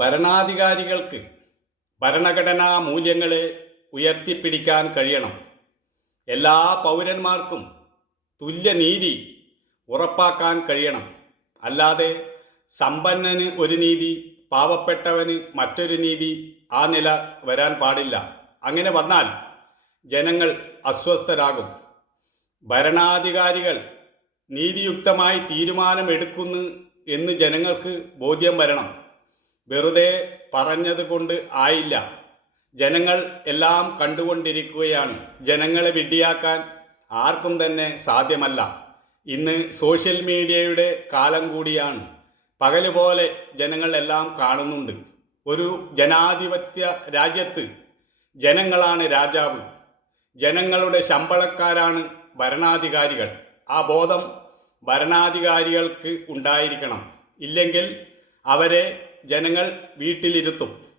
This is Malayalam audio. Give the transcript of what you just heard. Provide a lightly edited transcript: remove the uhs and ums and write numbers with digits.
ഭരണാധികാരികൾക്ക് ഭരണഘടനാ മൂല്യങ്ങളെ ഉയർത്തിപ്പിടിക്കാൻ കഴിയണം. എല്ലാ പൗരന്മാർക്കും തുല്യനീതി ഉറപ്പാക്കാൻ കഴിയണം. അല്ലാതെ സമ്പന്നന് ഒരു നീതി, പാവപ്പെട്ടവന് മറ്റൊരു നീതി, ആ നില വരാൻ പാടില്ല. അങ്ങനെ വന്നാൽ ജനങ്ങൾ അസ്വസ്ഥരാകും. ഭരണാധികാരികൾ നീതിയുക്തമായി തീരുമാനമെടുക്കുന്നു എന്ന് ജനങ്ങൾക്ക് ബോധ്യം വരണം. വെറുതെ പറഞ്ഞതുകൊണ്ട് ആയില്ല. ജനങ്ങൾ എല്ലാം കണ്ടുകൊണ്ടിരിക്കുകയാണ്. ജനങ്ങളെ വിഡ്ഢിയാക്കാൻ ആർക്കും തന്നെ സാധ്യമല്ല. ഇന്ന് സോഷ്യൽ മീഡിയയുടെ കാലം കൂടിയാണ്. പകല് പോലെ ജനങ്ങൾ എല്ലാം കാണുന്നുണ്ട്. ഒരു ജനാധിപത്യ രാജ്യത്ത് ജനങ്ങളാണ് രാജാവ്. ജനങ്ങളുടെ ശമ്പളക്കാരാണ് ഭരണാധികാരികൾ. ആ ബോധം ഭരണാധികാരികൾക്ക് ഉണ്ടായിരിക്കണം. ഇല്ലെങ്കിൽ അവരെ ജനങ്ങൾ വീട്ടിലിരുത്തും.